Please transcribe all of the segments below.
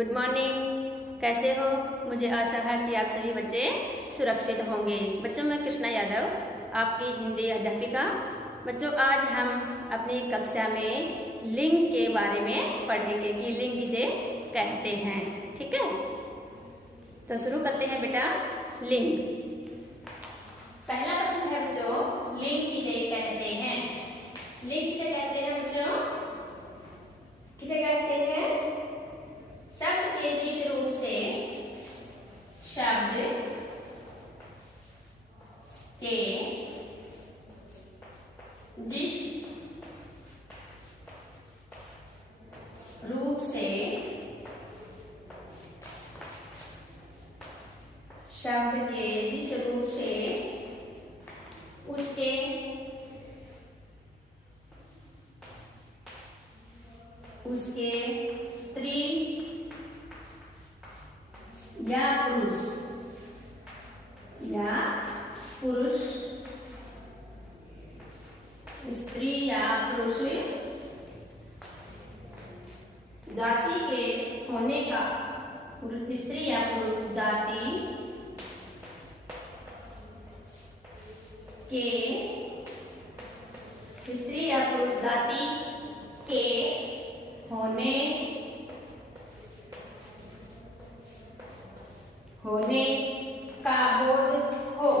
Good morning. कैसे हो? मुझे आशा है कि आप सभी बच्चे सुरक्षित होंगे। बच्चों, मैं कृष्णा यादव, आपकी हिंदी अध्यापिका। बच्चों, आज हम अपनी कक्षा में लिंग के बारे में पढ़ेंगे कि लिंग किसे कहते हैं। ठीक है, तो शुरू करते हैं बेटा। लिंग, पहला प्रश्न है बच्चों, लिंग किसे कहते हैं? लिंग किसे कहते हैं बच्चों? किसे कहते हैं? शब्द के जिस रूप से शब्द के जिस रूप से शब्द के जिस रूप से उसके स्त्री या पुरुष स्त्री या पुरुष जाति के होने का, स्त्री या पुरुष जाति के, स्त्री या पुरुष जाति के होने का बोध हो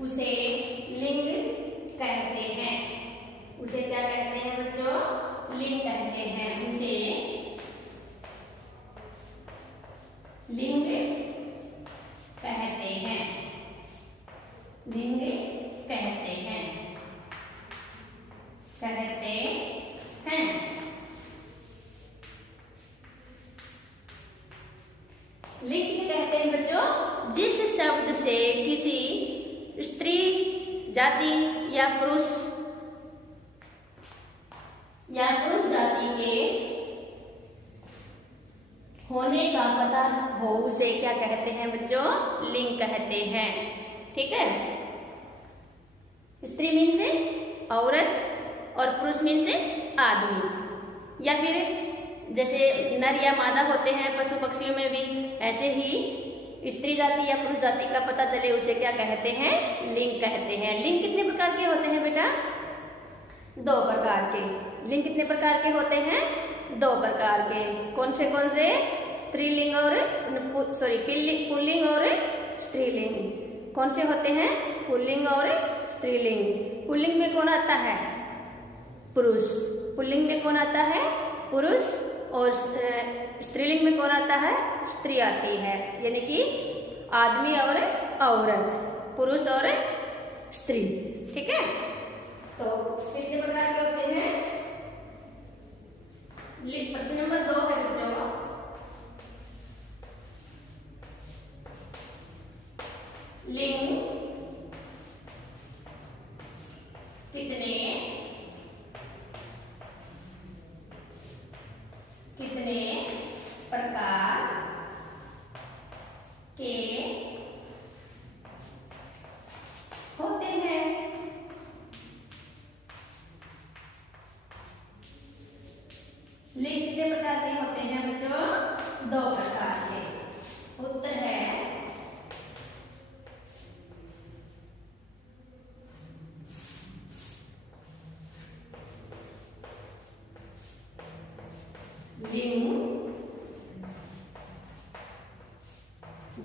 उसे लिंग कहते हैं। उसे क्या कहते हैं बच्चों? लिंग कहते हैं। उसे लिंग कहते हैं। लिंग कहते हैं। लिंग किसे कहते हैं बच्चों? जिस शब्द से किसी स्त्री जाति या पुरुष जाति के होने का पता हो, उसे क्या कहते हैं बच्चों? लिंग कहते हैं। ठीक है, स्त्री मीन से औरत और पुरुष मीन से आदमी, या फिर जैसे नर या मादा होते हैं पशु पक्षियों में भी, ऐसे ही स्त्री जाति या पुरुष जाति का पता चले, उसे क्या कहते हैं? लिंग कहते हैं। लिंग कितने प्रकार के होते हैं बेटा? 2 प्रकार के। लिंग कितने प्रकार के होते हैं? 2 प्रकार के। कौन से? स्त्रीलिंग और पुल्लिंग और स्त्रीलिंग। कौन से होते हैं? पुल्लिंग और स्त्रीलिंग। पुल्लिंग में कौन आता है? पुरुष। पुल्लिंग में कौन आता है? पुरुष। और स्त्रीलिंग में कौन आता है? स्त्री आती है। यानी कि आदमी और औरत, पुरुष और स्त्री। ठीक है, तो कितने प्रकार के होते हैं? प्रश्न नंबर 2 है बच्चों, लिंग कितने प्रकार के होते हैं? लिंग कितने प्रकार के होते हैं बच्चों? 2 प्रकार के। उत्तर है लिंग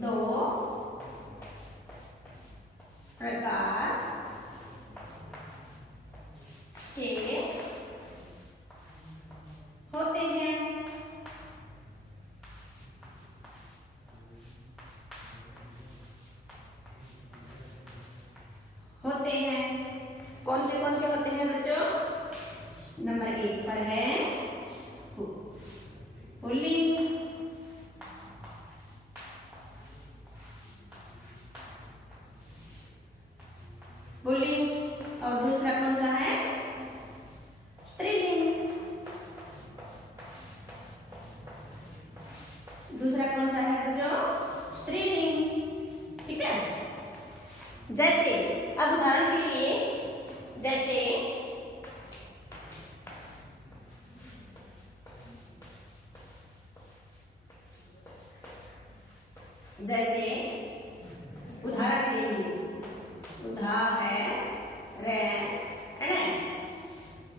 2 प्रकार के होते हैं। कौन से होते हैं बच्चों? नंबर 1 पर है पुल्लिंग, और दूसरा कौन सा है? स्त्रीलिंग। दूसरा कौन सा है बच्चों? स्त्रीलिंग। ठीक है, जैसे अब उदाहरण के लिए जैसे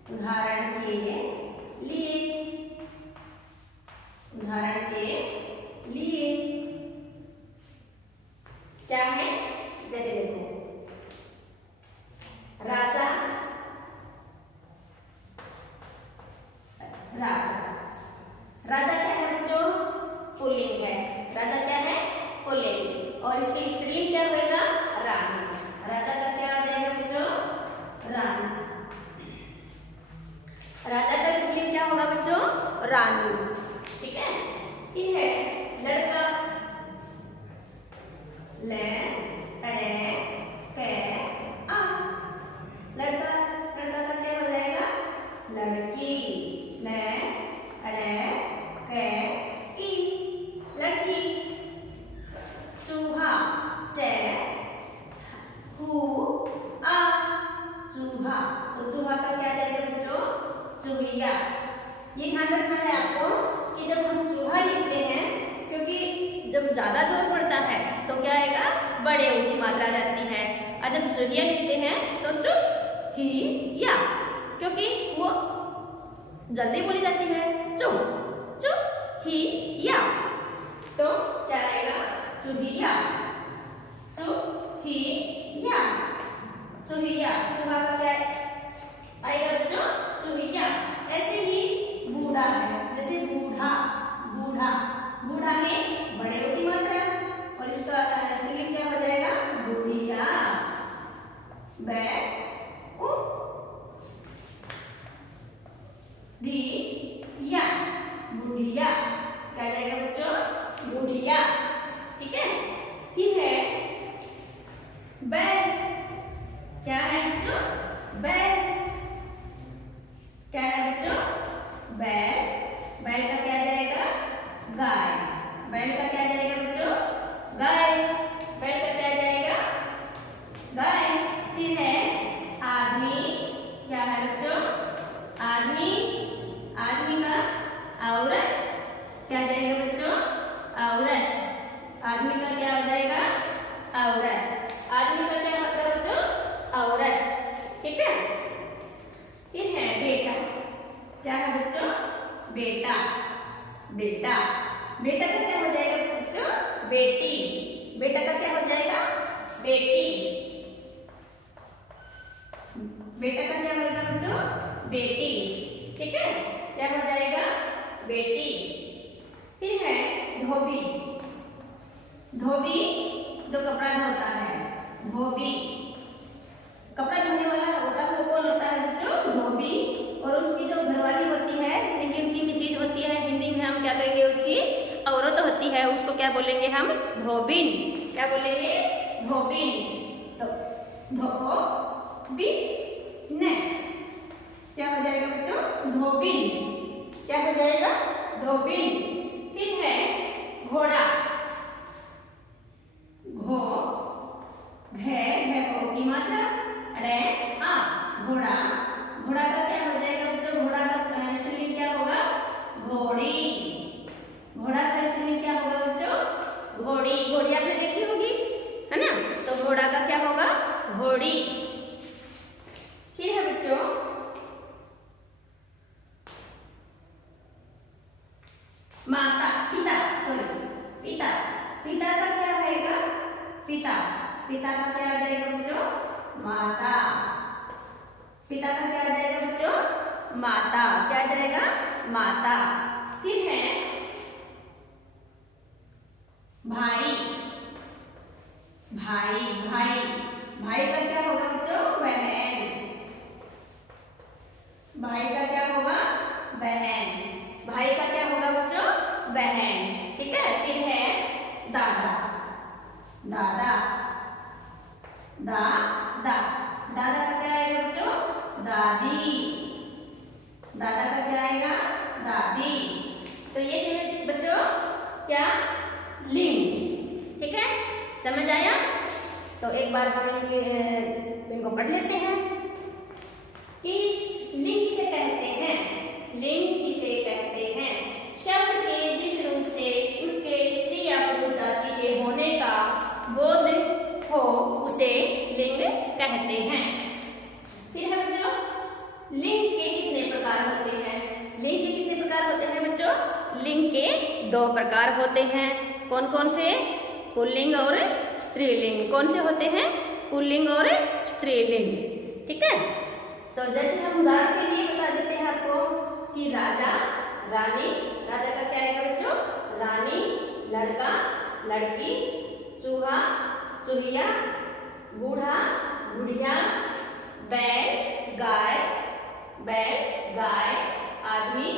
उदाहरण के लिए उदाहरण के लिए क्या है? जैसे देखो राजा क्या है बच्चों? पुल्लिंग है। राजा क्या है? पुल्लिंग। और इसके स्त्रीलिंग क्या होगा? रानी। राजा का क्या आ जाएगा बच्चों? रानी। राजा का स्त्रीलिंग क्या होगा बच्चों? रानी। ठीक है। फिर है लड़का, लड़का का क्या हो जाएगा? लड़की। लड़की। चूहा, चूहा। तो चूहा का क्या जाएगा बच्चों? चूहिया। ये ध्यान रखना है आपको कि जब हम चूहा लिखते हैं, क्योंकि जब ज्यादा जोर पड़ता है तो क्या आएगा? बड़े ऊ की मात्रा जाती है। और जब चूहिया लिखते हैं तो चूहिया, क्योंकि वो जल्दी बोली जाती है। चूहिया। तो क्या आएगा? चूहिया। चूहा का क्या आएगा बच्चों? चूहिया। ऐसे ही बूढ़ा है, जैसे बूढ़ा में बड़े ऊ की मात्रा, और इसका स्त्रीलिंग क्या हो जाएगा? बूढ़िया। बूढ़िया क्या जाएगा बच्चों? बूढ़िया। ठीक है। फिर है बैल। क्या है बच्चों? बैल। क्या है बच्चों? बैल। बैल का क्या जाएगा? गाय। बैल का क्या जाएगा बच्चों? गाय। बैल का क्या जाएगा? गाय। फिर है आदमी। क्या है बच्चों? आदमी का औरत। क्या जाएगा बच्चों? औरत। आदमी का क्या हो जाएगा? औरत। आदमी का क्या होता है बच्चों? औरत। ठीक है। फिर है बेटा। क्या है बच्चों? बेटा का क्या हो जाएगा बच्चों? बेटी। बेटा का क्या हो जाएगा? बेटी। बेटा का क्या होगा बच्चों? बेटी। ठीक है। क्या हो जाएगा? बेटी। फिर है धोबी। जो कपड़ा धोता है, धोबी। कपड़ा धोने वाला होता है, वो कौन होता है बच्चों? धोबी। और उसकी जो घरवाली होती है, लेकिन उनकी मिसेज होती है, हिंदी में हम क्या करेंगे? उसकी औरत होती है, उसको क्या बोलेंगे हम? धोबिन। क्या बोलेंगे? धोबिन। तो धोबिन क्या हो जाएगा बच्चों? धोबिन। क्या हो जाएगा? धोबिन। फिर है घोड़ा। घे को की मात्रा, घोड़ा। घोड़ा का क्या हो जाएगा बच्चों? घोड़ा का स्त्रीलिंग क्या होगा? घोड़ी। घोड़ा का स्त्रीलिंग क्या होगा बच्चों? घोड़ी। घोड़ी आपने देखी होगी, है ना? तो घोड़ा का क्या होगा? घोड़ी। फिर है बच्चों पिता। पिता का क्या आएगा? पिता का क्या आ जाएगा बच्चों? माता। पिता का क्या आ जाएगा बच्चों? माता। क्या आ जाएगा? माता। फिर है भाई। भाई का क्या होगा बच्चों? बहन। भाई का क्या होगा? बहन। भाई का क्या होगा बच्चों? बहन। ठीक है। फिर है दादा। दादा का क्या आएगा बच्चों? दादी। दादा का क्या आएगा? दादी। तो ये थे बच्चों क्या? लिंग। ठीक है। समझ आया? तो एक बार हम इनको पढ़ लेते हैं। इस लिंग किसे कहते हैं? लिंग किसे कहते हैं? शब्द के जिस रूप से उसके स्त्री या पुरुष जाति के होने का बोध हो उसे लिंग कहते हैं। फिर है बच्चों, लिंग के कितने प्रकार होते हैं? लिंग के कितने प्रकार होते हैं बच्चों? लिंग के 2 प्रकार होते हैं। कौन कौन से? पुल्लिंग और स्त्रीलिंग। कौन से होते हैं? पुल्लिंग और स्त्रीलिंग। ठीक है, तो जैसे हम उदाहरण के लिए बता देते हैं आपको कि राजा, रानी। राजा का क्या है बच्चों? रानी, लड़का, लड़की, चूहा, चूहिया, बूढ़ा, बुढ़िया, बैल, गाय, आदमी,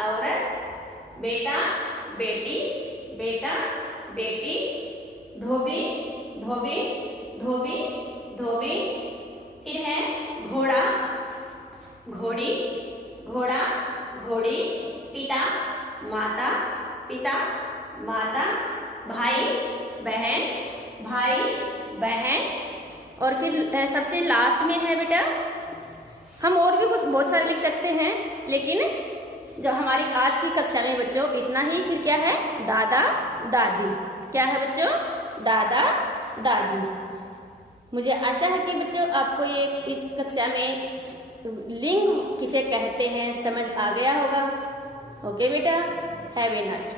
औरत, बेटा, बेटी, धोबी, फिर है घोड़ा, घोड़ी, घोड़ी, पिता, माता, भाई, बहन, और फिर सबसे लास्ट में है बेटा, हम और भी कुछ बहुत सारे लिख सकते हैं, लेकिन जो हमारी आज की कक्षा में बच्चों इतना ही। फिर क्या है? दादा, दादी। क्या है बच्चों? दादा, दादी। मुझे आशा है कि बच्चों आपको ये इस कक्षा में लिंग किसे कहते हैं समझ आ गया होगा। ओके बेटा, हैव ए नाइट।